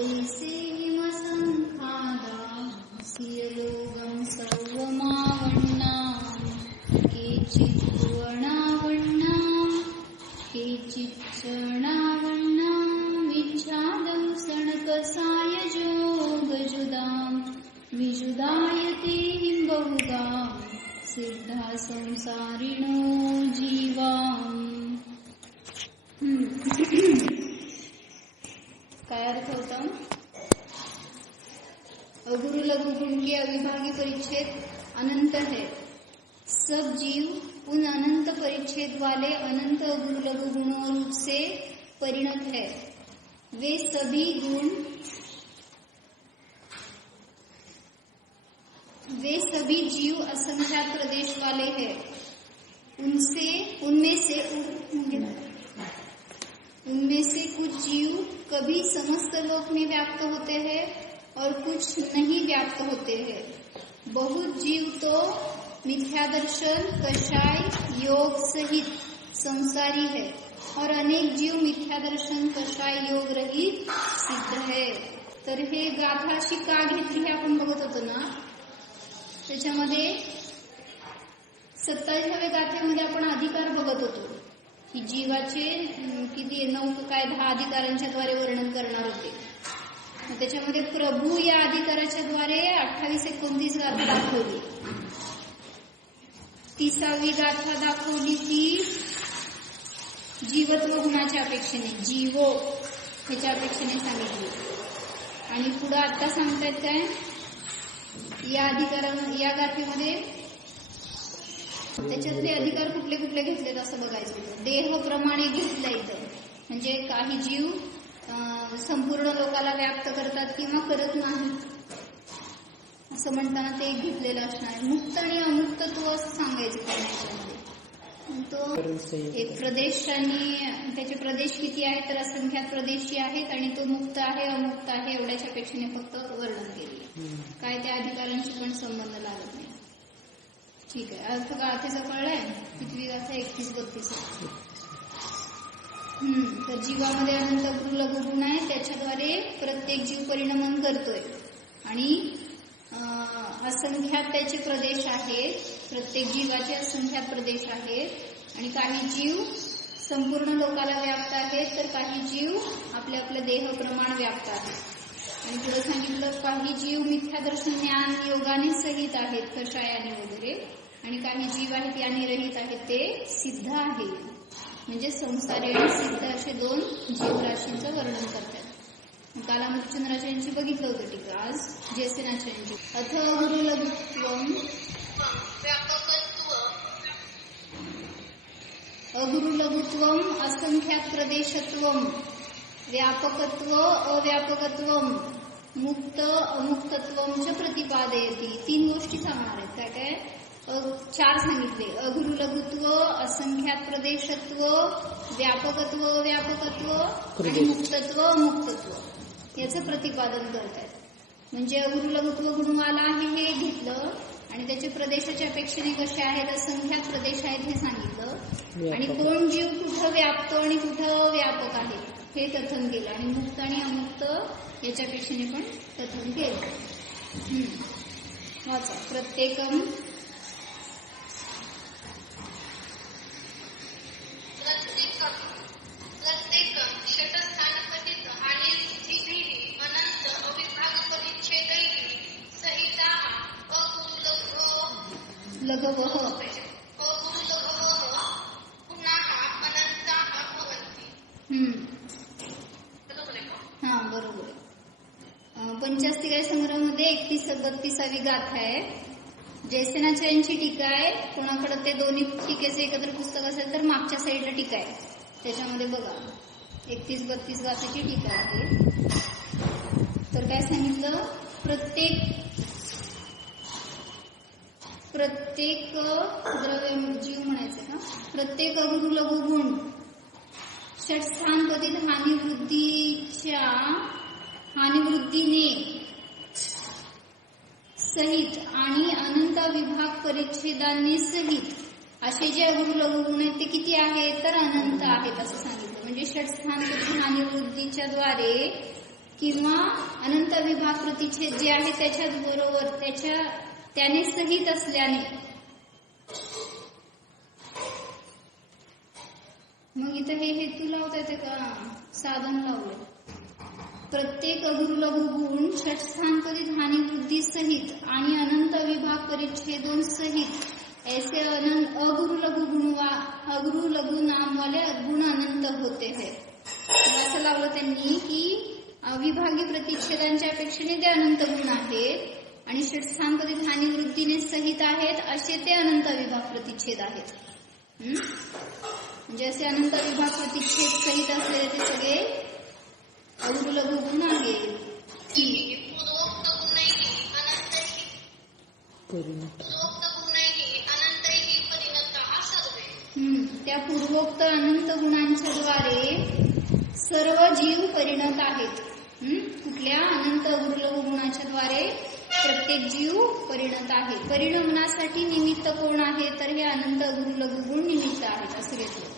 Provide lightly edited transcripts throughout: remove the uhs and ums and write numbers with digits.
देसेहिमसङ्खादा सियलोगं सर्वमावण्णा केचित् भुवनावण्णा केचित् चरणावण्णा विच्छादं सणकसायजोगजुदां विजुदायते बहुधा सिद्धा संसारिणो जीवाम्. काय अर्थ होता? अगुरु लघु गुण के अविभागी परिच्छेद अनंत है. सब जीव उन अनंत परिच्छेद वाले अनंत अगुरु लघु गुणों रूप से परिणत है. वे सभी जीव असंख्यात प्रदेश वाले हैं. उनमें से कुछ जीव कभी समस्त लोक में व्याप्त होते हैं और कुछ नहीं व्याप्त होते हैं. बहुत जीव तो मिथ्यादर्शन, कषाय, योग सहित संसारी है और अनेक जीव मिथ्यादर्शन, कषाय, योग रहित सिद्ध है. तर हे गाथा अशी का घेतली हे आपण बघत होतो ना. त्याच्यामध्ये 27व्या गाथेमध्ये आपण अधिकार बघत होतो की जीवाचे किती 9 काय 10 अधिकारांच्या द्वारे वर्णन करणार होते. त्याच्यामध्ये प्रभू या अधिकाराच्या द्वारे 28-29 गाथा दाखवली. 30वी गाथा दाखवली ती जीवत्व गुणाच्या अपेक्षेने, जीवो ह्याच्या अपेक्षेने सांगितली. आणि पुढे आता सांगतायत काय या गाथेमध्ये त्याच्यातले अधिकार कुठले कुठले घेतलेत असं बघायचं. देहप्रमाणे घेतलं इथं, म्हणजे काही जीव संपूर्ण लोकाला व्याप्त करतात किंवा करत नाही असं म्हणताना ते एक घेतलेलं असणार आहे. मुक्त आणि अमुक्तत्व असं सांगायचं त्याच्यामध्ये. तो एक प्रदेश आणि त्याचे प्रदेश किती आहेत तर असंख्यात प्रदेशी आहेत आणि तो मुक्त आहे अमुक्त आहे एवढ्याच्या अपेक्षेने फक्त वर्णन केले. काय त्या अधिकारांशी पण संबंध लागत नाही. ठीक आहे. अर्थ गाथेचा कळलाय. कितवी गाथा? 31-32. तर जीवामध्ये अनंत गुरु लघु गुण आहे. त्याच्याद्वारे प्रत्येक जीव परिणमन करतोय आणि असंख्यात त्याचे प्रदेश आहेत. प्रत्येक जीवाचे असंख्यात प्रदेश आहेत आणि काही जीव संपूर्ण लोकाला व्याप्त आहेत तर काही जीव आपल्या आपल्या देह प्रमाण व्याप्त आहेत. आणि पुढे सांगितलं काही जीव मिथ्यादर्शन ज्ञान योगाने सहित आहेत, कषायाने वगैरे, आणि काही जीव आहेत याने रहित आहेत, ते सिद्ध आहेत. म्हणजे संसारी आणि सिद्ध असे 2 जीवराशींचं वर्णन करतात. काल मुक्चंद्राचार्यांची बघितलं होतं टीका. आज जयसेनाचार्यांची. अथ अगुरुलघुत्वम असंख्यात प्रदेशत्वम व्यापकत्व अव्यापकत्वम मुक्त अमुक्तत्वम च प्रतिपादयति. 3 गोष्टी सांगणार आहेत. काय काय? 4 सांगितले. अगुरु लघुत्व, असंख्यात प्रदेशत्व, व्यापकत्व अव्यापकत्व आणि मुक्तत्व अमुक्तत्व याचं प्रतिपादन करतात. म्हणजे अगुरु लघुत्व गुणवाला आहे हे घेतलं आणि त्याचे प्रदेशाच्या अपेक्षेने कसे आहेत, असंख्यात प्रदेश आहेत हे सांगितलं. आणि कोण जीव कुठं व्याप्त आणि कुठं व्यापक आहे हे कथन केलं. आणि मुक्त आणि अमुक्त याच्या अपेक्षेने पण कथन केलं. वाचा. प्रत्येकम लघवः हा बरोबर. पंचास्तिकाय संग्रहामध्ये 31-32वी गाथा आहे. जयसेनाचार्यांची टीका आहे. कोणाकडे ते दोन्ही टीकेचे एकत्र पुस्तक असेल तर मागच्या साईडला टीका आहे. त्याच्यामध्ये बघा 31-32 गाथेची टीका आहे. तर काय सांगितलं? प्रत्येक द्रव्य जीव म्हणायचं का? प्रत्येक अगुरु लघु गुण षटस्थानपदित हानिवृद्धीने सहित आणि अनंत विभाग परिच्छेदांनी सहित असे जे अगुरु लघु गुण आहेत ते किती आहेत तर अनंत आहेत असं सांगितलं. म्हणजे षटस्थानपदित हानिवृद्धीच्या द्वारे किंवा अनंत विभाग प्रतिच्छेद जे आहे त्याच्याच बरोबर त्याने सहित असल्याने. मग इथं हे हेतू लावता येते का? साधन लावले. प्रत्येक अगुरु लघु गुण षट स्थानपदी ध्यानी वृद्धि सहित आणि अनंत विभाग परिच्छेदों सहित ऐसे अगुरु लघु नाम वाले गुण अनंत होते हैं. असं लावलं त्यांनी की अविभागी प्रतिच्छेदांच्या अपेक्षेने ते अनंत गुण आहेत आणि षटस्थानपदी ध्यानी वृद्धीने सहित आहेत असे ते अनंत विभाग प्रतिच्छेद आहेत. म्हणजे असे अनंत विभाग प्रतिच्छेद सहित असलेले ते सगळे अगुरु लघु गुण आहेत. त्या पूर्वोक्त अनंत गुणांच्या द्वारे सर्व जीव परिणत आहेत. कुठल्या? अनंत अगुरु लघु गुणाच्या द्वारे प्रत्येक जीव परिणत आहे. परिणमनासाठी निमित्त कोण आहे? तर हे अनंत अगुरु लघु गुण निमित्त आहेत असं घेतलं.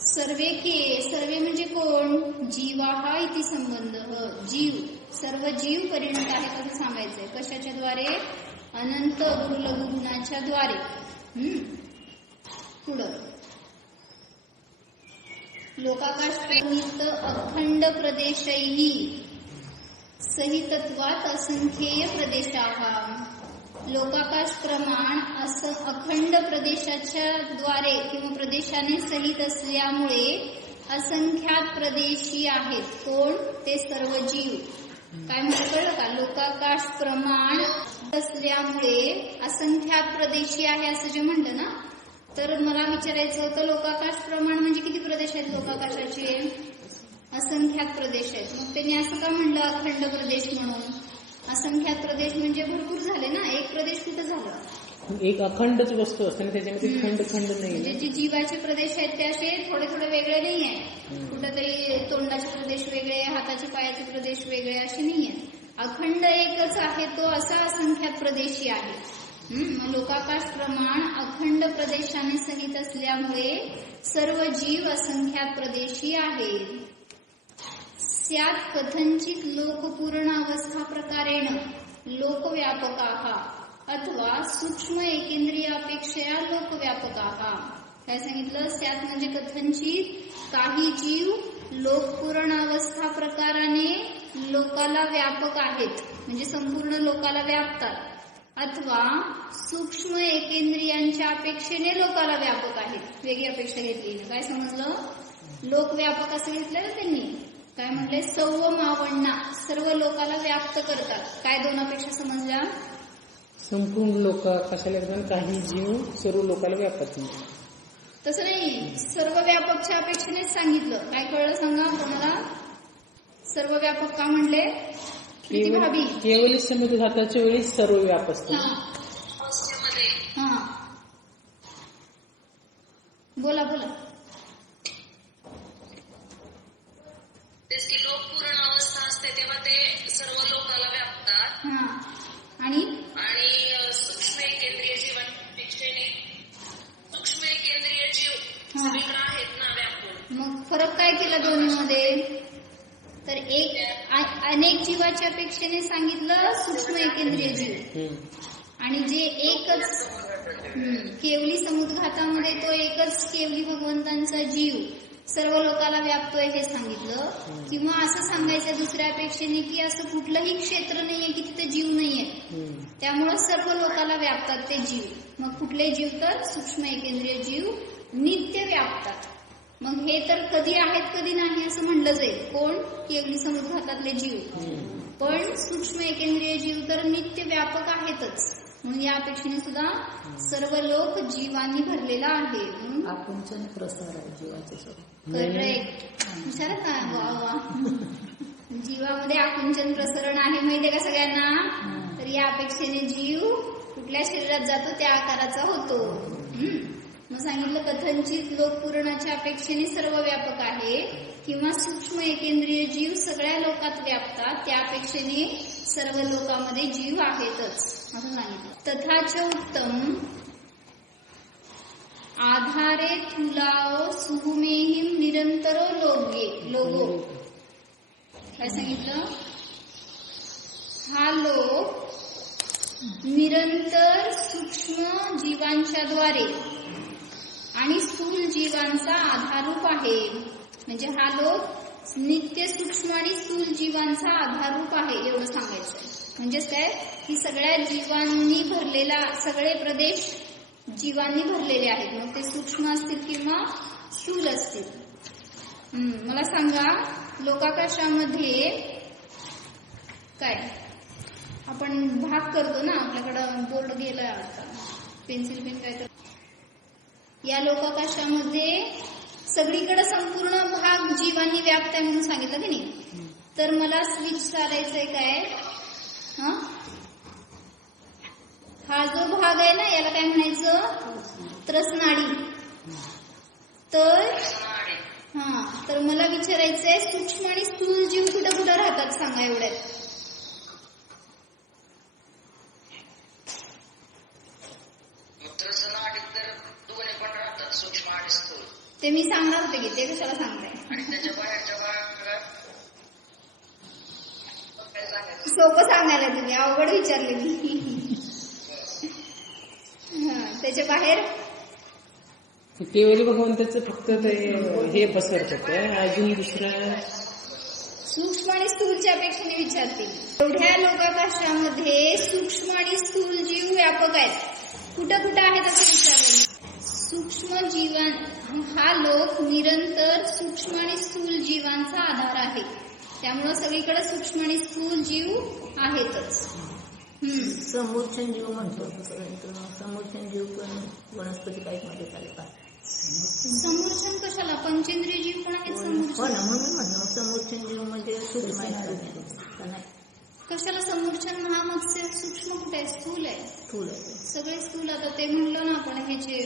सर्वे म्हणजे कोण? जीवाहा इति संबंध. जीव, सर्व जीव परिणत आहेत असं सांगायचंय. कशाच्या द्वारे? अनंत अगुरु लघु गुणाच्या द्वारे. पुढं लोकाकाश प्रमित अखंड प्रदेशैहि सहितत्वात असंख्येय प्रदेशाः. लोकाकाश प्रमाण असं अखंड प्रदेशाच्या द्वारे किंवा प्रदेशाने सहित असल्यामुळे असंख्यात प्रदेशी आहेत. कोण? ते सर्व जीव. काय म्हणजे कळलं का? लोकाकाश प्रमाण असल्यामुळे असंख्यात प्रदेशी आहे असं जे म्हणलं ना, तर मला विचारायचं होतं लोकाकाश प्रमाण म्हणजे किती प्रदेश आहेत लोकाकाशाचे? असंख्यात प्रदेश आहेत. मग त्यांनी असं का म्हणलं अखंड प्रदेश म्हणून? असंख्यात प्रदेश म्हणजे भरपूर झाले ना. एक प्रदेश कुठं झालं? एक अखंडच वस्तू असते ना, त्याच्यामध्ये खंड नाही. म्हणजे जे जीवाचे प्रदेश आहेत ते असे थोडे थोडे वेगळे नाही आहे. कुठंतरी तोंडाचे प्रदेश वेगळे, हाताचे पायाचे प्रदेश वेगळे असे नाही आहेत. अखंड एकच आहे तो असा असंख्यात प्रदेशी आहे. लोकाकाश प्रमाण अखंड प्रदेशाने सहित असल्यामुळे सर्व जीव असंख्यात प्रदेशी आहेत. स्यात् कथंचित लोकपूर्ण अवस्था प्रकारेण लोकव्यापकाः अथवा सूक्ष्म एकेंद्रियापेक्षया लोकव्यापकाः. काय सांगितलं? स्यात् म्हणजे कथंचित काही जीव लोकपूर्ण अवस्था प्रकाराने लोकाला व्यापक आहेत, म्हणजे संपूर्ण लोकाला व्यापतात. अथवा सूक्ष्म एकेंद्रियांच्या अपेक्षेने लोकाला व्यापक आहेत. वेगळी अपेक्षा घेतली. काय समजलं? लोक व्यापक असं घेतलं ना त्यांनी. काय म्हटले? सौवमावण्णा, सर्व लोकाला व्याप्त करतात. काय दोन अपेक्षा समजल्या? संपूर्ण लोक कशाला? काही जीव सर्व लोकाला व्यापक. तसं नाही, सर्व व्यापकच्या अपेक्षेनेच सांगितलं. काय कळलं सांगा कोणाला? सर्व व्यापक का म्हणले? केवळ समुद्र घाताच्या वेळी सर्व व्याप असतो. बोला. तेच की लोक पूर्ण अवस्था असते तेव्हा ते सर्व लोकाला व्यापतात. आणि सूक्ष्म केंद्रीय जीवांपेक्षेने सूक्ष्म केंद्रीय जीव सगळीकडे आहेत ना व्यापून. मग फरक काय केला दोन्हीमध्ये? तर अनेक जीवाच्या अपेक्षेने सांगितलं सूक्ष्म एकेंद्रिय जीव, आणि जे एकच केवली समुद्घातामध्ये तो एकच केवली भगवंतांचा जीव सर्व लोकाला व्यापतोय हे सांगितलं. किंवा असं सांगायचं दुसऱ्या अपेक्षेने की असं कुठलंही क्षेत्र नाहीये की तिथे जीव नाहीये, त्यामुळं सर्व लोकाला व्यापतात ते जीव. मग कुठले जीव? तर सूक्ष्म एकेंद्रिय जीव नित्य व्यापतात. मग हे तर कधी आहेत कधी नाही असं म्हणलं जाईल. कोण? केवली समुद्घातातले जीव. पण सूक्ष्म एकेंद्रिय जीव तर नित्य व्यापक आहेतच. म्हणून या अपेक्षेने सुद्धा सर्व लोक जीवांनी भरलेला आहे. म्हणून आकुंचन प्रसार आहे जीवाचे सर्व. करेक्ट. हुशार काय? वा. जीवामध्ये आकुंचन प्रसरण आहे माहितीये का सगळ्यांना? तर या अपेक्षेने जीव कुठल्या शरीरात जातो त्या आकाराचा होतो. मग सांगितलं कथंचित लोकपूर्णाच्या अपेक्षेने सर्व व्यापक आहे, किंवा सूक्ष्म एकेंद्रिय जीव सगळ्या लोकात व्यापतात, त्या अपेक्षेने सर्व लोकांमध्ये जीव आहेतच असं सांगितलं. तथाच उत्तम आधारे तुलाओ सुहुमेहिम निरंतरो लोगो. काय सांगितलं? हा लोक निरंतर सूक्ष्म जीवांच्या द्वारे आणि स्थूल जीवांचा आधाररूप आहे. म्हणजे हा लोक नित्य सूक्ष्म आणि स्थूल जीवांचा आधाररूप आहे एवढं सांगायचं. म्हणजेच काय की सगळ्या जीवांनी भरलेला, सगळे प्रदेश जीवांनी भरलेले आहेत, मग ते सूक्ष्म असतील किंवा स्थूल असतील. मला सांगा, लोकाकाशामध्ये काय आपण भाग करतो ना, आपल्याकडं बोर्ड गेला आता, पेन्सिल पेन काय करतो, या लोकाकाशामध्ये सगळीकडे संपूर्ण भाग जीवांनी व्याप्त आहे म्हणून सांगितलं की नाही. तर मला विचारायचंय काय, हा जो भाग आहे ना, याला काय म्हणायचं? त्रसनाडी. तर मला विचारायचंय, सूक्ष्म आणि स्थूल जीव कुठं कुठं राहतात सांगा एवढ्यात? ते मी सांगणार होते की, ते कशाला सांगताय? सोपं सांगायला तुम्ही, अवघड विचारले मी. त्याच्या बाहेर केवळ भगवंताचं फक्त ते हे पसरतात. अजून दुसरं सूक्ष्म आणि स्थूलच्या अपेक्षेने विचारते. एवढ्या लोकाकाशामध्ये सूक्ष्म आणि स्थूल जीव व्यापक आहेत. कुठं कुठं आहेत असं विचारलं. सूक्ष्म जीवन हा लोक निरंतर सूक्ष्म आणि स्थूल जीवांचा आधार आहे. त्यामुळं सगळीकडे सूक्ष्म आणि स्थूल जीव आहेतच. समूर्छन जीव म्हणतो. समूर्छन जीव पण वनस्पती टाईपमध्ये चालेल का? समूर्छन कशाला? पंचेंद्रिय जीव पण आहेत समूर्छन. हो ना, म्हणून म्हणतो समूर्छन जीव म्हणजे सूक्ष्म आहे. कशाला समूर्छन? महामत्स्य सूक्ष्म कुठे आहे? स्थूल आहे. स्थूल आहे सगळे स्थूल. आता ते म्हणलं ना आपण ह्याचे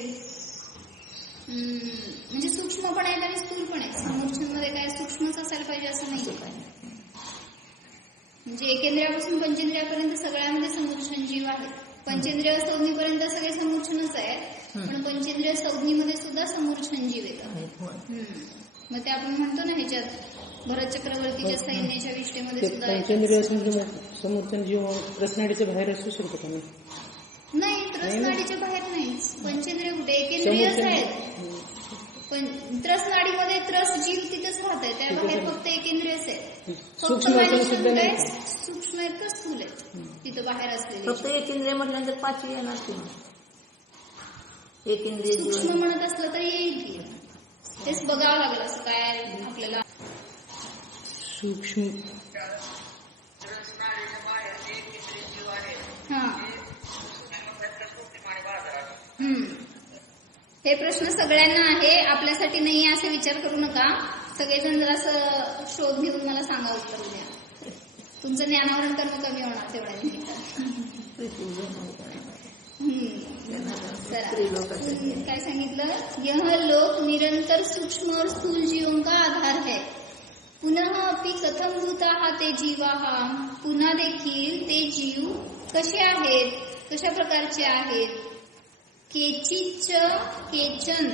म्हणजे सूक्ष्म पण आहेत आणि स्थूल पण आहेत. समूर्छन मध्ये काय सूक्ष्मच असायला पाहिजे असं नाही. म्हणजे एकेंद्रियापासून पंचेंद्रियापर्यंत सगळ्यामध्ये समूर्छन जीव आहेत. पंचेंद्रिय संज्ञेपर्यंत सगळे समूर्छनच आहेत, पण पंचेंद्रिय संज्ञेमध्ये सुद्धा समूर्छन जीव येतात. मग ते आपण म्हणतो ना ह्याच्यात भरत चक्रवर्तीच्या सैन्याच्या विष्ठेमध्ये सुद्धा पंचेंद्रिय समूर्छन जीव त्रसनाडीच्या बाहेर असू शकतो का? नाही, त्रसनाडीच्या बाहेर नाहीच. पंचेंद्रिय कुठे? एकेंद्रियच आहेत. पण त्रसनाडीमध्ये त्रस जीव तिथेच राहत आहे, त्या बाहेर फक्त एकेंद्रियच आहे. फक्त सूक्ष्म आहेत का स्थूल आहेत तिथं बाहेर असलेले? फक्त एकेंद्रिय म्हटल्यानंतर पाचवी येणार किंवा एकेंद्रिय सूक्ष्म म्हणत असलं तर येईल की, तेच बघावं लागेल असं काय आपल्याला. सूक्ष्म हे प्रश्न सगळ्यांना आहे, आपल्यासाठी नाही असं विचार करू नका. सगळेजण जरा असं शोध घेऊन मला सांगा, उत्तर द्या. तुमचं ज्ञानावरण करणं कमी होणार तेवढ्या काय सांगितलं? यह लोक निरंतर सूक्ष्म और स्थूल जीवों का आधार है. पुनः अपि कथम भूताः ते जीवाः. पुन्हा देखील ते जीव कसे आहेत, कशा प्रकारचे आहेत? केचिच्च केचन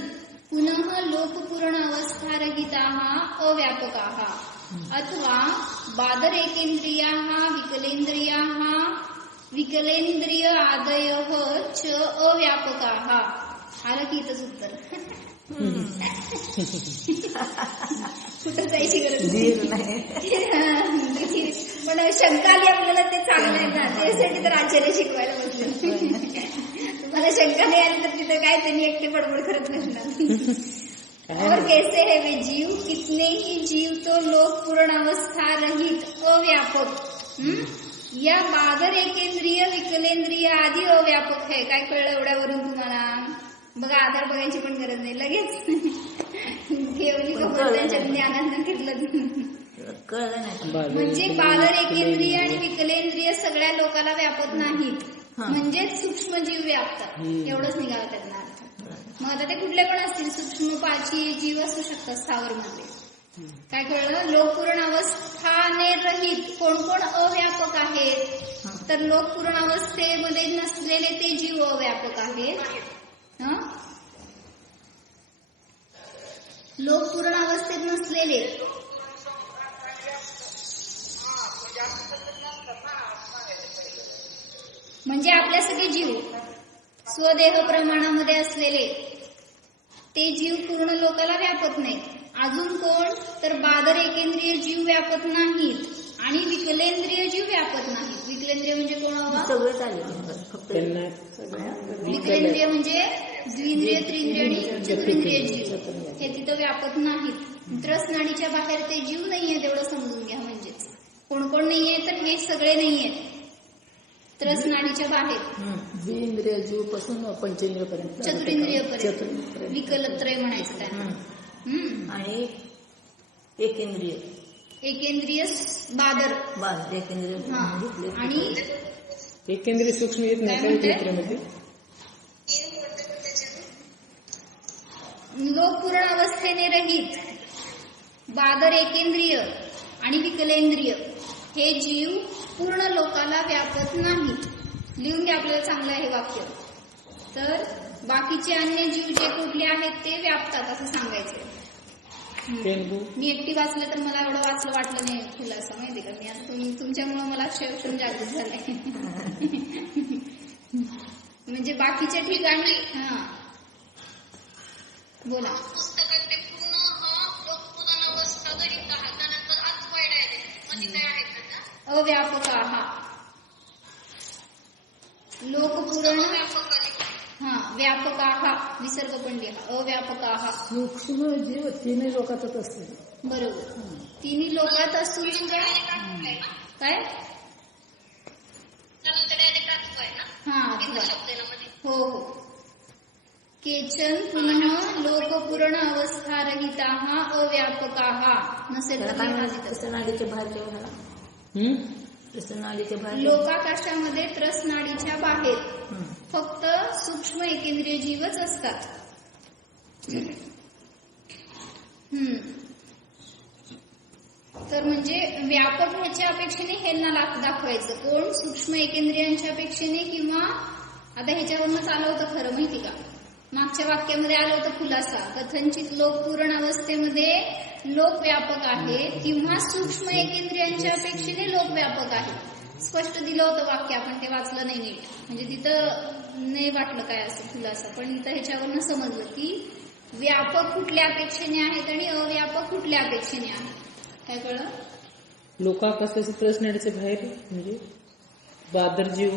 पुनः लोकपूर्ण अवस्थारहिताः अव्यापकाः अथवा बादरेकेंद्रियाः विकलेंद्रिय आदयः च अव्यापकाः. आलं की इथंच उत्तर. कुठं जायची गरज नाही. पण शंका आली आपल्याला, ते चांगलं आहे ना, त्यासाठी तर आचार्य शिकवायला बसलं. तुम्हाला शंका नाही आली तर तिथं काय त्यांनी एकटे बडबड करत नसणार. और कैसे है वे जीव? कितने ही जीव तो लोक पूर्ण अवस्था रहित अव्यापक या बादर एकेंद्रिय विकलेंद्रिय आदी अव्यापक है. काय कळलं एवढ्यावरून तुम्हाला? बघा, आधार बघायची पण गरज नाही, लगेच केवली त्यांच्या ज्ञानानं घेतलं. म्हणजे बादर एकेंद्रिय आणि विकलेंद्रिय सगळ्या लोकांना व्यापत नाहीत, म्हणजेच सूक्ष्म जीव व्यापतात, एवढंच निघालं त्यांना अर्थ. मग आता ते कुठले पण असतील, सूक्ष्म पाची जीव असू शकतात स्थावर मध्ये. काय कळलं? लोकपूर्ण अवस्थाने रहित कोण कोण अव्यापक आहेत? तर लोकपूर्ण अवस्थेमध्ये नसलेले ते जीव अव्यापक आहेत. लोकपूर्ण अवस्थेत नसलेले म्हणजे आपल्या सगळे जीव स्वदेह प्रमाणामध्ये असलेले ते जीव पूर्ण लोकाला व्यापत नाहीत. अजून कोण तर बादर एकेंद्रिय जीव व्यापत नाहीत आणि विकलेंद्रिय जीव व्यापत नाहीत. विकलेंद्रिय म्हणजे कोण हवा? सगळेच आले फक्त त्यांना विकलेंद्रिय म्हणजे द्विंद्रिय, त्रिंद्रिय आणि चतुरेंद्रिय जीव हे तिथं व्यापत नाहीत. त्रसनाडीच्या बाहेर ते जीव नाहीये तेवढं समजून घ्या. म्हणजेच कोण कोण नाहीये तर हे सगळे नाहीयेत त्रसनाडीच्या बाहेर. द्विंद्रिय जीव पासून पंचेंद्रिय पर्यंत चतुरेंद्रिय पर्यंत विकलत्रय म्हणायचं त्यांना. आणि एकेंद्रिय एकेंद्रिय बादर एकेंद्रिय घेतले. आणि एकेंद्रिय सूक्ष्म येत नाही काय म्हणते? चित्रामध्ये लोक पूर्ण अवस्थेने रहित बादर एकेंद्रिय आणि विकलेंद्रिय हे जीव पूर्ण लोकाला व्यापत नाहीत. लिहून घ्या आपल्याला चांगलं आहे वाक्य. तर बाकीचे अन्य जीव जे कुठले आहेत ते व्यापतात असं सांगायचं. मी एकटी वाचलं तर मला एवढं वाचलं वाटलं नाही फुलं असं माहिती का. मी आता तुमच्यामुळे मला क्षण जागृत झालाय. म्हणजे बाकीच्या ठिकाणी बोला. पुस्तकात ते पूर्ण लोक पूर्ण अवस्था गणित आहात त्यानंतर अद्वैत आहे मध्ये काय आहेत ना अव्यापकाः लोकपूर्ण व्यापकाः विसर्ग पण लिहा. अव्यापकाः सूक्ष्म जीव तिन्ही लोकातच असते. बरोबर. तिन्ही लोकात असून सुद्धा काय हो हो. केचन पुनः लोकपूर्ण अवस्थारहिताः अव्यापकाः नसेल तर त्रसनाडीच्या बाहेरच्या त्रसनाडीच्या बाहेर लोकाकाशामध्ये त्रसनाडीच्या बाहेर फक्त सूक्ष्म एकेंद्रिय जीवच असतात. तर म्हणजे व्यापक ह्याच्या अपेक्षेने हेल्ना दाखवायचं कोण? सूक्ष्म एकेंद्रियांच्या अपेक्षेने. किंवा आता ह्याच्यावरूनच आलं होतं खरं माहिती का, मागच्या वाक्यामध्ये आलं होतं खुलासा. कथनचित लोक पूर्ण अवस्थेमध्ये लोक व्यापक आहे किंवा सूक्ष्म एकेंद्रियांच्या अपेक्षेने लोक व्यापक आहे. स्पष्ट दिलं होतं वाक्य, आपण ते वाचलं नाही नीट. म्हणजे तिथं नाही वाटलं काय असं खुलासा, पण इथं ह्याच्यावरून समजलं की व्यापक कुठल्या अपेक्षेने आहेत आणि अव्यापक कुठल्या अपेक्षेने आहेत. काय कळलं? लोकाकाशाचे त्रसनाडीचे बाहेर म्हणजे बादर जीव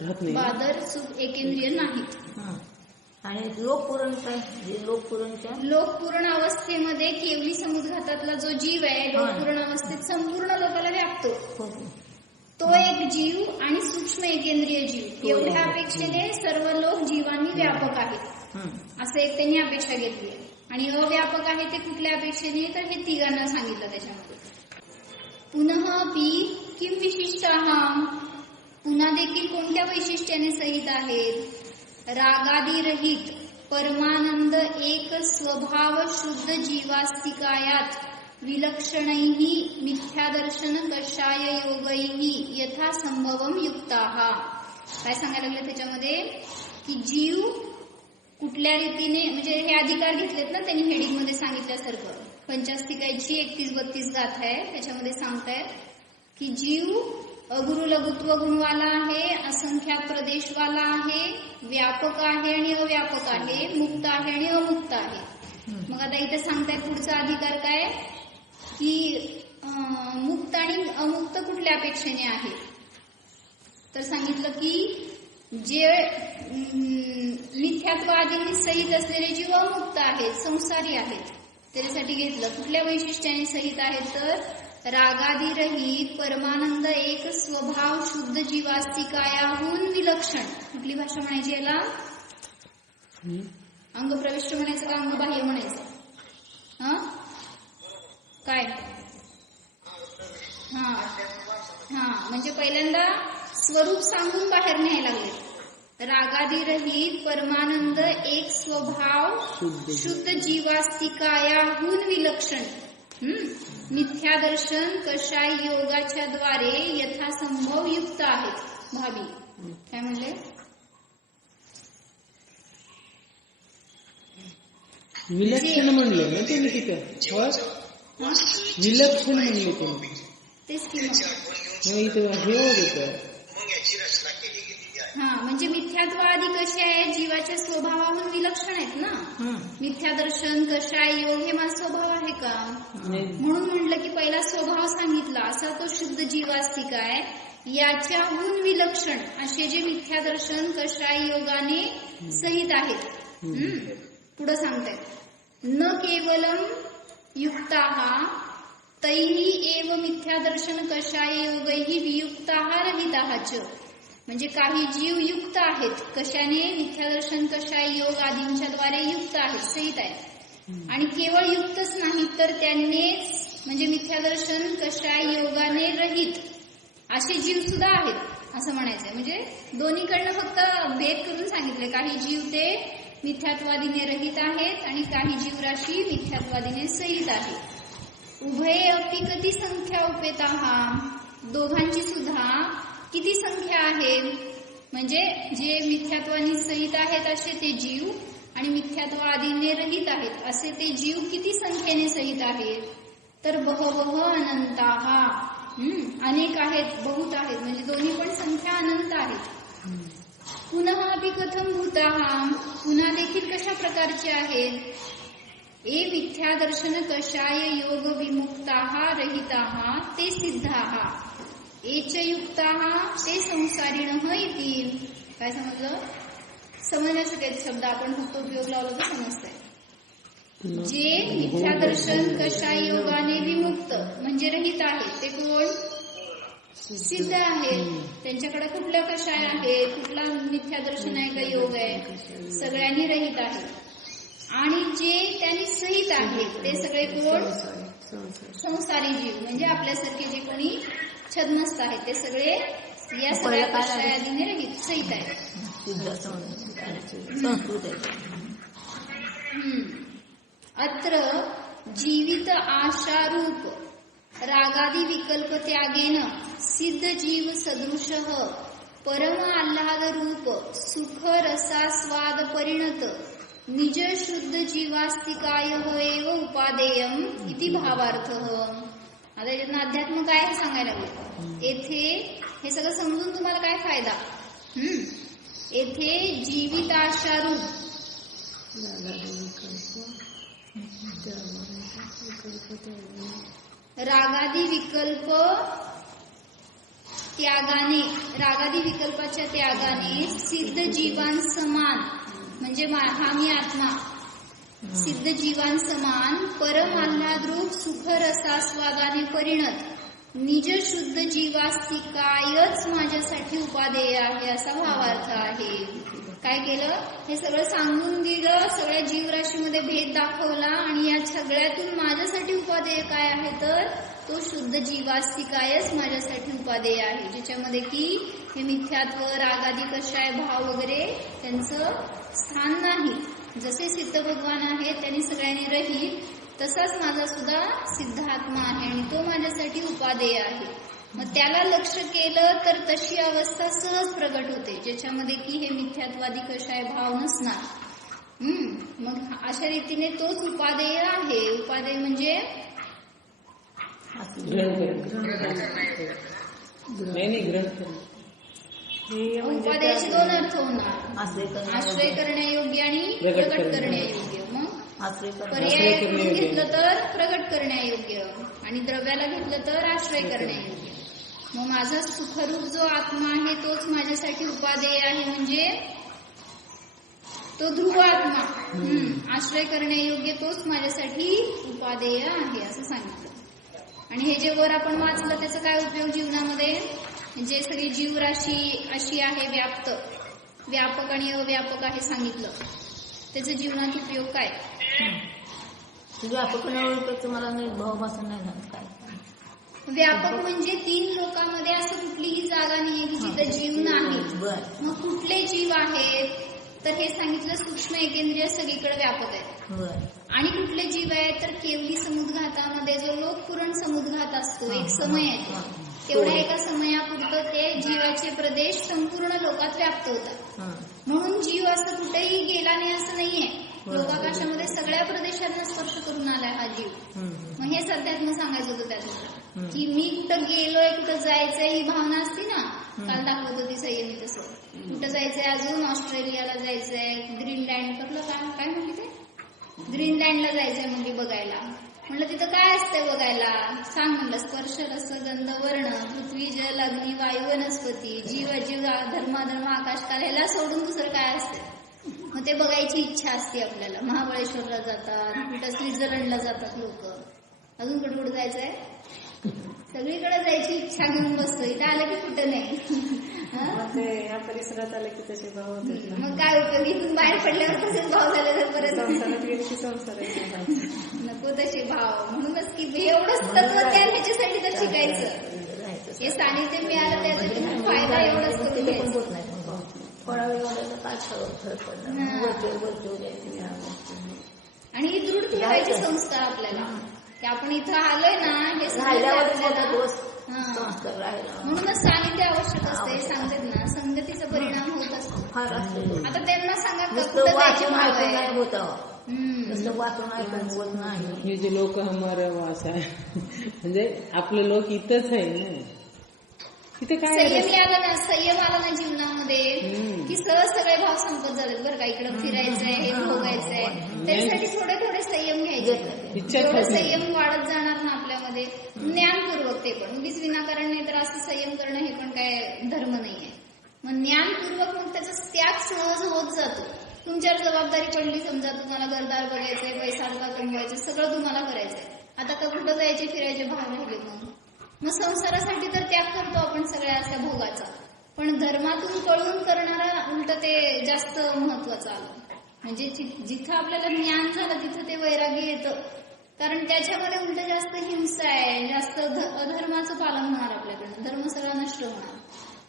राहत नाही. बादर एकेंद्रिय नाही. आणि लोकपूर्ण काय? लोकपूरणच्या लोकपूर्ण अवस्थेमध्ये केवली समुद्घातातला जो जीव आहे लोकपूर्ण अवस्थेत संपूर्ण लोकाला व्यापतो. तो एक जीव आणि सूक्ष्म एकेंद्रिय जीव एवढ्या अपेक्षेने सर्व लोक जीवांनी व्यापक आहेत असं एक त्यांनी अपेक्षा घेतली. आणि अव्यापक आहे ते कुठल्या अपेक्षेने तर हे तिघांना सांगितलं त्याच्यामध्ये. पुनः पी किम विशिष्टाः पुन्हा देखील कोणत्या वैशिष्ट्याने सहित आहेत? रागादिरहित परमानंद एक स्वभाव शुद्ध जीवास्तिकायात विलक्षणैः मिथ्यादर्शन कषाय योगैः यथा संभवम युक्ताः. काय सांगायला लागले त्याच्यामध्ये की जीव कुठल्या रीतीने, म्हणजे हे अधिकार घेतलेत ना त्यांनी हेडिंग मध्ये सांगितल्यासारखं. पंचास्तिकाची 31-32 गाथा आहे त्याच्यामध्ये सांगतायत की जीव अगुरु लघुत्व गुणवाला आहे, असंख्याक प्रदेशवाला आहे, व्यापक आहे आणि अव्यापक आहे, मुक्त आहे आणि अमुक्त आहे. मग आता इथे सांगतायत पुढचा अधिकार काय की मुक्त आणि अमुक्त कुठल्या अपेक्षेने आहे तर सांगितलं की जे मिथ्यात्वादींनी सहित असलेले जीव अमुक्त आहेत, संसारी आहेत. त्याच्यासाठी घेतलं कुठल्या वैशिष्ट्याने सहित आहेत तर रागादिरहित परमानंद एक स्वभाव शुद्ध जीवास्तिकायाहून विलक्षण. कुठली भाषा म्हणायची याला? अंगप्रविष्ट म्हणायचं का अंगबाह्य म्हणायचं? काय म्हणजे पहिल्यांदा स्वरूप सांगून बाहेर न्यायला लागले. रागादिरहित परमानंद एक स्वभाव शुद्ध जीवास्तिकायाहून विलक्षण मिथ्यादर्शन कषाय योगाच्या द्वारे यथासंभव युक्त आहेत. भावी काय म्हणले? विलक्षण म्हणलं ना तुम्ही तिथं. विलक्षण म्हणले तुम्ही तेच की मग इथं हे होत होतं. मग याची रचना केली गेलेली आहे. हा म्हणजे मिथ्यात्ववादी कसे आहेत, जीवाच्या स्वभावाहून विलक्षण आहेत ना. मिथ्यादर्शन, कषाय योग हे माझा स्वभाव आहे का? नाही. म्हणून म्हटलं की पहिला स्वभाव सांगितला. असा तो शुद्ध जीवास्तिक आहे. याच्याहून विलक्षण असे जे मिथ्यादर्शन, कषाय योगाने सहित आहेत. पुढे सांगतायत, न केवलम युक्ताः तैहि एव मिथ्यादर्शन कषाय योगैहि वियुक्ताः रहिताः च. म्हणजे काही जीव युक्त आहेत, कशाने? मिथ्यादर्शन, कषाय योग आदींच्या द्वारे युक्त आहेत, सहित आहेत. आणि केवळ युक्तच नाही तर त्यांनीच म्हणजे मिथ्यादर्शन, कषाय योगाने रहित असे जीव सुद्धा आहेत असं म्हणायचंय. म्हणजे दोन्हीकडनं फक्त भेद करून सांगितले. काही जीव ते मिथ्यात्वादीने रहित आहेत आणि काही जीवराशी मिथ्यात्वादीने सहित आहे. उभये अपि कती संख्या उपेताः, दोघांची सुद्धा किती संख्या आहे? म्हणजे जे मिथ्यात्वानी सहित आहेत असे ते जीव आणि मिथ्यात्वादीने रहित आहेत असे ते जीव किती संख्येने सहित आहेत? तर बहवः अनंताः, अनेक आहेत, बहुत आहेत. म्हणजे दोन्ही पण संख्या अनंत आहेत. पुनः अपि कथम भूताः, पुन्हा देखील कशा प्रकारचे आहेत? ए मिथ्यादर्शन कषाय योग विमुक्ताः रहिताः ते सिद्धाः, एच युक्ताः ते संसारिणः इति. काय समजलं? समजण्यासाठी शब्द आपण फक्त उपयोग लावला तर समजतंय. जे मिथ्यादर्शन, कषाय योगाने विमुक्त म्हणजे रहित आहेत ते कोण? सिद्ध आहेत. त्यांच्याकडे कुठल्या कषाय आहे, कुठला मिथ्यादर्शन आहे का योग आहे, सगळ्यांनी रहित आहेत. आणि जे त्यांनी सहित आहेत ते सगळे कोण? संसारी जीव म्हणजे आपल्यासारखे जे कोणी छद्मस्त आहेत ते सगळे या सगळ्या कषायादीने रहित सहित आहेत. अत्र जीवित आशारूप रागादी विकल्प त्यागेन सिद्ध जीव सदृशः परम आल्हाद रूप सुख रसास्वाद परिणत निज शुद्ध जीवास्तिकाय एव उपादेयम इति भावार्थः. आता याच्यातनं अध्यात्म काय हे सांगायला लागलं. येथे हे सगळं समजून तुम्हाला काय फायदा? येथे जीवित आशारूप रागादी विकल्प त्यागाने, रागादी विकल्पाच्या त्यागाने सिद्ध जीवान समान म्हणजे हा मी आत्मा, सिद्ध जीवान समान परम आल्हादरूप सुख रसास्वादाने परिणत निज शुद्ध जीवास्तिकायच माझ्यासाठी उपादेय आहे असा भावार्थ आहे. काय केलं? हे सगळं सांगून दिलं, सगळ्या जीवराशीमध्ये भेद दाखवला आणि या सगळ्यातून माझ्यासाठी उपादेय काय आहे तर तो शुद्ध जीवास्तिकायच माझ्यासाठी उपादेय आहे, ज्याच्यामध्ये की हे मिथ्यात्व, रागादी, कषाय भाव वगैरे त्यांचं स्थान नाही. जसे सिद्ध भगवान आहेत त्यांनी सगळ्यांनी रहित, तसाच माझा सुद्धा सिद्धात्मा आहे आणि तो माझ्यासाठी उपादेय आहे. मग त्याला लक्ष केलं तर तशी अवस्था सहज प्रगट होते ज्याच्यामध्ये की हे मिथ्यात्वादी कषाय भाव नसणार. मग अशा रीतीने तोच उपादेय आहे. उपादेय म्हणजे उपादेयाचे दोन अर्थ होणार, आश्रय करण्यायोग्य आणि प्रगट करण्यायोग्य. मग पर्याय घेतलं तर प्रगट करण्यायोग्य आणि द्रव्याला घेतलं तर आश्रय करण्यायोग्य. मग माझा सुखरूप जो आत्मा आहे तोच माझ्यासाठी उपादेय आहे म्हणजे तो ध्रुव आत्मा. आश्रय करण्यायोग्य तोच माझ्यासाठी उपादेय आहे असं सांगितलं. आणि हे जे वर आपण वाचलं त्याचा काय उपयोग जीवनामध्ये? जे सगळी जीवराशी अशी आहे व्याप्त, व्यापक आणि अव्यापक आहे सांगितलं, त्याचा जीवनात उपयोग काय? व्यापक मला भावभासन नाही झालं काय. व्यापक म्हणजे तीन लोकांमध्ये असं कुठलीही जागा नाहीये की जिथं जीव नाही. मग कुठले जीव आहेत तर हे सांगितलं सूक्ष्म एकेंद्रिय सगळीकडे व्यापक आहे. आणि कुठले जीव आहेत तर केवली समुद्घातामध्ये जो लोकपुरण समुद्घात असतो एक समय आहे, तेवढ्या एका समयापुरतं ते जीवाचे प्रदेश संपूर्ण लोकात व्याप्त होतात. म्हणून जीव असं कुठेही गेला नाही असं नाहीये. लोकाकाशामध्ये सगळ्या प्रदेशांना स्पर्श करून आलाय हा जीव. मग हेच अध्यात्म सांगायचं होतं त्यातलं, की मी कुठं गेलोय, कुठं जायचंय, ही भावना असते ना. काल दाखवत होती संयमी तसं. कुठं जायचंय, अजून ऑस्ट्रेलियाला जायचंय, ग्रीनलँड काय म्हणली ते, ग्रीनलँडला जायचंय म्हणजे बघायला. म्हणलं तिथं काय असतंय बघायला, सांग म्हणलं. स्पर्श रस गंध वर्ण पृथ्वी जल अग्नी वायू वनस्पती जीव अजीव धर्माधर्म आकाश काल ह्याला सोडून दुसरं काय असतंय. मग ते बघायची इच्छा असते आपल्याला. महाबळेश्वरला जातात, कुठं स्वित्झर्लंडला जातात लोक. अजून कुठं कुठं जायचंय, सगळीकडे जायची इच्छा घेऊन बसतो. इथं आलं की कुठं नाही. या परिसरात आलं की तसे भाव होतात. मग काय उपयोग, इथून बाहेर पडल्यावर तसेच भाव झाले तर परत संसारात गेले की संसार नको तसे भाव. म्हणूनच की एवढंच तत्वज्ञान ह्याच्यासाठी तर शिकायचं. हे सानिध्य मिळालं त्याचा खूप फायदा एवढंच करून घ्यायचा. होत नाही भाव. थोडा वेळ वाढायला काय फरक पडला. आणि ही दृढ ठेवायची संस्था आपल्याला, की आपण इथं आलोय ना हे राहिल्यावर आपल्याला. संस्कार राहिला म्हणूनच सानिध्य आवश्यक असते. सांगतात ना संगतीचा परिणाम होत असतो. फार असतो. आता त्यांना सांगा कुठं नुसतं जायचे वाचून भाव ऐकून आहे. नाही होतं. नुसतं वाचून ऐकून होत नाही. हे जे लोक हमारा वास आहे म्हणजे आपले लोक इथंच आहे ना. इथे काय संयम आला ना जीवनामध्ये, की सहज सगळे भाव संपत झालेत बरं का. इकडं फिरायचंय, हे भोगायचंय, त्याच्यासाठी थोडे थोडे संयम घ्यायचे. जेवढं संयम वाढत जाणार ना आपल्यामध्ये, ज्ञानपूर्वक ते पण उगीच विनाकारण नाही तर असं संयम करणं हे पण काय धर्म नाहीये. मग ज्ञानपूर्वक मग त्याचा त्याग सहज होत जातो. तुमच्यावर जबाबदारी पडली, समजा तुम्हाला घरदार बघायचंय, पैसा कमवायचा, सगळं तुम्हाला करायचंय. आता का कुठं जायचे फिरायचे भाव राहिले. मग संसारासाठी तर त्याग करतो आपण सगळ्या अशा भोगाचा, पण धर्मातून कळून करणारा उलट ते जास्त महत्वाचं आलं. म्हणजे जिथं आपल्याला ज्ञान झालं तिथं ते वैराग्य येतं. कारण त्याच्यामध्ये उलट जास्त हिंसा आहे, जास्त अधर्माचं पालन होणार आपल्याकडनं, धर्म सगळा नष्ट होणार.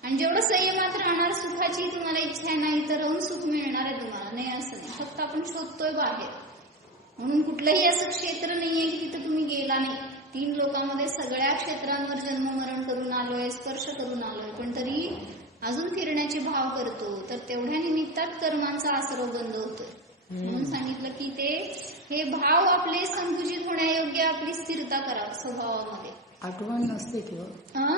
आणि जेवढं संयमात राहणार, सुखाची तुम्हाला इच्छा आहे ना, इथं राहून सुख मिळणार आहे तुम्हाला, नाही असं नाही. फक्त आपण शोधतोय बाहेर. म्हणून कुठलंही असं क्षेत्र नाहीये की तिथं तुम्ही गेला नाही. 3 लोकांमध्ये सगळ्या क्षेत्रांवर जन्म मरण करून आलोय, स्पर्श करून आलोय, पण तरी अजून फिरण्याचे भाव करतो. तर तेवढ्या निमित्तात कर्मांचा आसरव बंद होतोय. म्हणून सांगितलं की हे भाव आपले संकुचित होण्यायोग्य आपली स्थिरता करा स्वभावामध्ये. आठवण नसते किंवा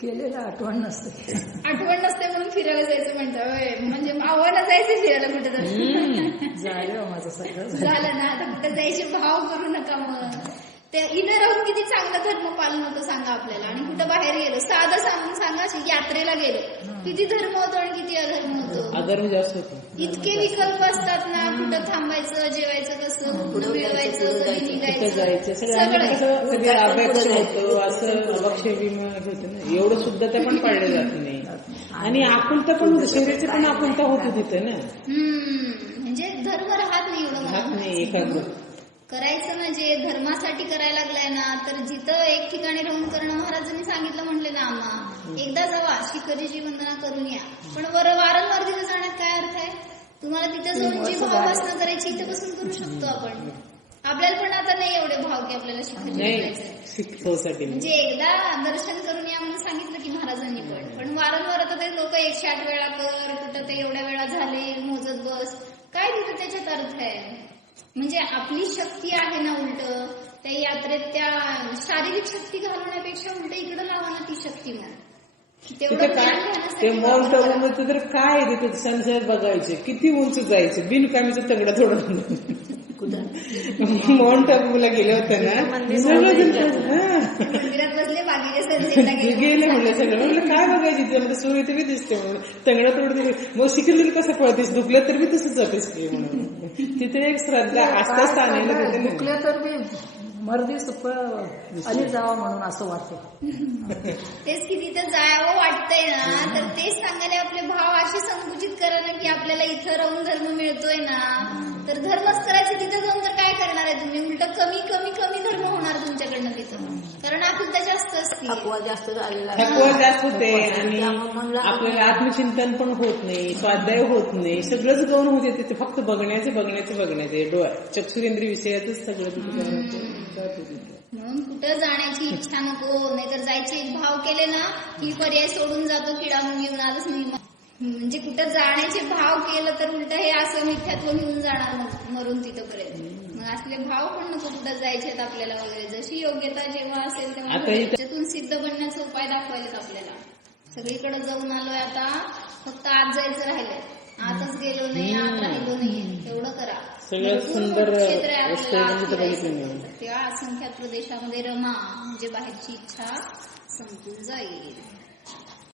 केलेलं आठवण नसते. आठवण नसते म्हणून फिरायला जायचं म्हणतात. म्हणजे आव्हानं जायचं फिरायला कुठेतरी. झालं माझं सगळं झालं ना. आता कुठे जायचे भाव करू नका. मग ते इथं राहून किती चांगलं धर्म पालन होतं सांगा आपल्याला. आणि कुठं बाहेर गेलो, साधं सांगून सांगा, यात्रेला गेलो, किती धर्म होतो आणि किती अधर्म होतो. अधर्म जास्त होतो. इतके विकल्प असतात ना, कुठं थांबायचं, जेवायचं कसं, कुठं मिळवायचं, कधी निघायचं, सगळं. कधी अपेक्षा होतो असं अवक्षेपीमा होतं ना. एवढं सुद्धा ते पण पाळलं जात नाही. आणि आकुलता पण शरीराची पण आकुलता होतो तिथं ना. म्हणजे धर्म राहत नाही एवढं नाही. एकाग्र करायचं ना, जे धर्मासाठी करायला लागलाय ना, तर जिथं एक ठिकाणी राहून करणं. महाराजांनी सांगितलं, म्हणले ना आम्हा, एकदा जावा शिखरीची वंदना करून या. पण वारंवार तिथं जाण्यात काय अर्थ आहे. तुम्हाला तिथं जाऊन जी भावासना करायची इथं बसून करू शकतो आपण. आपल्याला पण आता नाही एवढे भाव की आपल्याला शिखरी. म्हणजे एकदा दर्शन करून या म्हणून सांगितलं की महाराजांनी पण वारंवार आता ते लोक 108 वेळा कर, कुठं ते एवढ्या वेळा झाले मोजत बस, काय तिथं त्याच्यात अर्थ आहे. म्हणजे आपली शक्ती आहे ना, उलट त्या यात्रेत त्या शारीरिक शक्ती घालवण्यापेक्षा उलट इकडं लावा ना ती शक्ती. मग ते माउंट आबूमध्ये तर काय तिथे सनसेट बघायचे, किती उंच जायचे, बिनकामीचं तगडं थोडं. माउंट आबूला गेले होते ना, मंदिरात बसले, बागेले सनसेटला गेले म्हणलं सगळं. म्हणलं काय बघायची तिथे, सूर्य तरी दिसते म्हणून, तगडं थोडं. मग शिकलेली कसं पळतेस, दुखलं तर मी तसंच जातेस म्हणून. तिथे एक श्रद्धा आस्था स्थानायला दुखले तर मी मर्दी सुख आणि जावं म्हणून असं वाटतं. तेच की तिथं जावं वाटतंय ना, तर तेच सांगायला आपले भाव असे संकुचित करा ना, की आपल्याला इथं राहून धर्म मिळतोय ना, तर धर्मच करायचं. तिथं जाऊन तर काय करणार आहे तुम्ही, उलट कमी कमी कमी धर्म होणार तुमच्याकडनं तिथं. कारण आकुलता जास्त असते, थकवा जास्त झालेला थकवा जास्त होते. आणि आपल्याला आत्मचिंतन पण होत नाही, स्वाध्याय होत नाही, सगळंच गौण होते तिथे. फक्त बघण्याचे डोळा चक्षुरेंद्रिय विषयातच सगळं तिथे. म्हणून कुठं जाण्याची इच्छा नको, नाहीतर जायचे भाव केले ना की पर्याय सोडून जातो, किडा मुंगी आलंच नाही. म्हणजे कुठं जाण्याचे भाव केलं तर उलट हे असं मिथ्यात्व घेऊन जाणार मग मरून तिथपर्यंत. मग असले भाव पण नको कुठं जायचे आपल्याला वगैरे. जशी योग्यता जेव्हा असेल तेव्हा आता इथं- त्याच्यातून सिद्ध बनण्याचा उपाय दाखवायलेत आपल्याला. सगळीकडे जाऊन आलोय आता, फक्त आत जायचं राहिलंय. आतच गेलो नाही, आत राहिलो नाही, तेवढं करा. सगळ्यात भरपूर सुंदर क्षेत्र आहे गोष्ट आपल्याला म्हणजे आत तर बघितली फिरायचं. मी. तेव्हा असंख्यात प्रदेशामध्ये रमा म्हणजे बाहेरची इच्छा संपून जाईल.